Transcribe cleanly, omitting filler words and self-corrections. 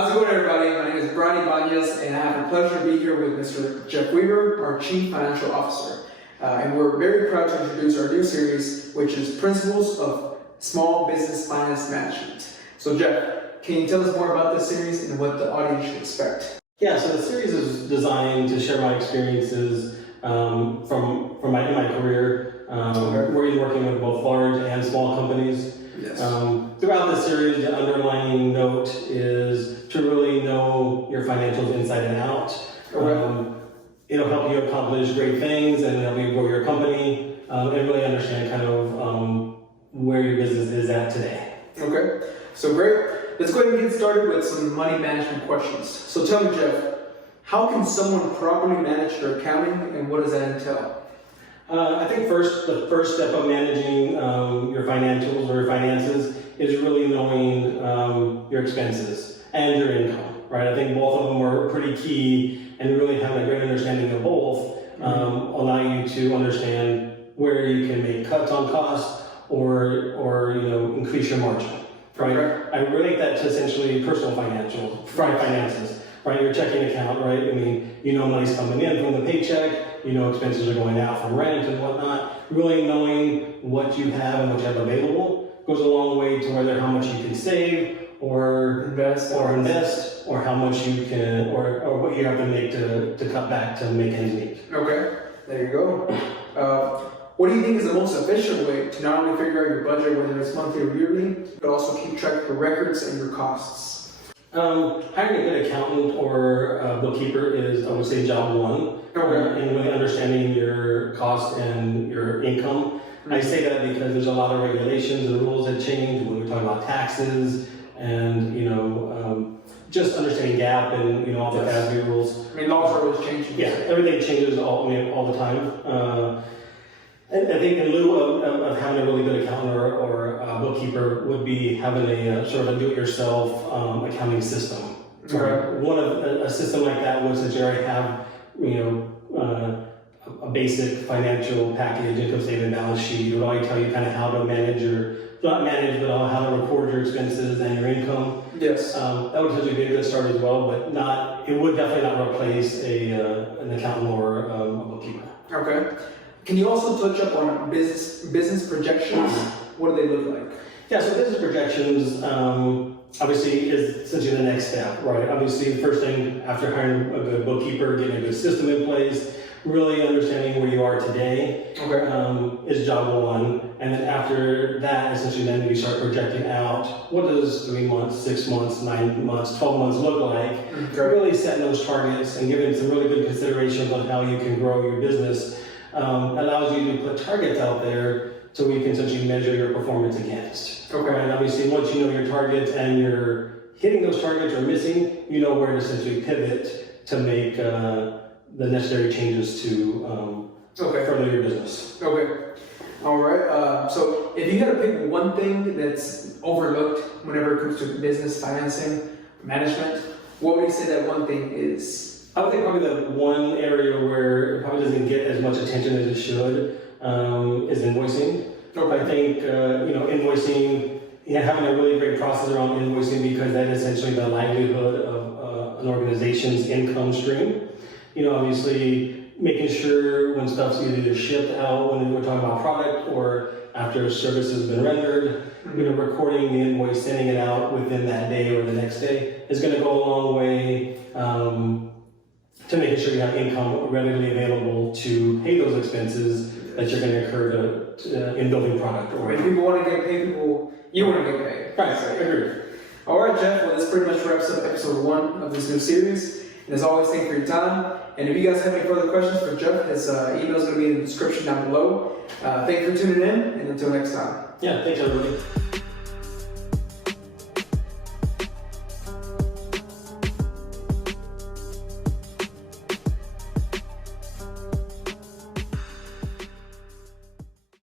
How's it going, everybody? My name is Brian Ibanez, and I have the pleasure to be here with Mr. Jeff Weaver, our Chief Financial Officer. And we're very proud to introduce our new series, which is Principles of Small Business Finance Management. So Jeff, can you tell us more about this series and what the audience should expect? Yeah, so the series is designed to share my experiences from my career, working with both large and small companies. Yes. Throughout the series, the underlying note is to really know your financials inside and out. Okay. It'll help you accomplish great things and help you grow your company and really understand kind of where your business is at today. Okay, so great. Let's go ahead and get started with some money management questions. So tell me, Jeff, how can someone properly manage their accounting, and what does that entail? I think the first step of managing your financials or your finances is really knowing your expenses and your income, right? I think both of them are pretty key, and really having a great understanding of both allow you to understand where you can make cuts on costs or increase your margin, right? Okay. I relate that to essentially personal finances, right? Your checking account, right? I mean, money's coming in from the paycheck. Expenses are going out from rent and whatnot. Really knowing what you have and what you have available goes a long way to whether how much you can save or invest or how much you can or what you have to make to cut back to make ends meet. Okay, there you go. What do you think is the most efficient way to not only figure out your budget, whether it's monthly or yearly, but also keep track of your records and your costs? Hiring a good accountant or bookkeeper is, I would say, job one. Okay. And really understanding your cost and your income. I say that because there's a lot of regulations and rules that change when we talk about taxes and just understanding GAAP and all the FASB rules. I mean, laws are always changing. Yeah, everything changes all the time. And I think in lieu of having a really good accountant or bookkeeper would be having a sort of a do-it-yourself accounting system. Okay. One of a system like that would since you already have a basic financial package, income statement, balance sheet. It would already tell you kind of how to manage how to record your expenses and your income. Yes. That would essentially be a good start as well, but it would definitely not replace an accountant or a bookkeeper. Okay. Can you also touch up on business projections? What do they look like? Yeah, so business projections obviously is essentially the next step, right? Obviously, the first thing after hiring a good bookkeeper, getting a good system in place, really understanding where you are today is job one. And then after that, essentially then you start projecting out what does 3 months, 6 months, 9 months, 12 months look like. Okay. Really setting those targets and giving some really good considerations on how you can grow your business allows you to put targets out there so we can essentially measure your performance against. Okay. And obviously, once you know your targets and you're hitting those targets or missing, you know where to essentially pivot to make the necessary changes to further your business. Okay. All right. So if you had to pick one thing that's overlooked whenever it comes to business financing management, what would you say that one thing is? I would think probably the one area where it probably doesn't get as much attention as it should is invoicing. Okay. I think invoicing, having a really great process around invoicing because that is essentially the livelihood of an organization's income stream. Obviously making sure when stuff's either shipped out, when we're talking about product or after a service has been rendered, recording the invoice, sending it out within that day or the next day is going to go a long way to making sure you have income readily available to pay those expenses that you're going to incur in building product. Or when people want to get paid, you want to get paid. Right, I agree. All right, Jeff. Well, this pretty much wraps up episode 1 of this new series. And as always, thank you for your time. And if you guys have any further questions for Jeff, his email is going to be in the description down below. Thank you for tuning in, and until next time. Yeah, thanks everybody.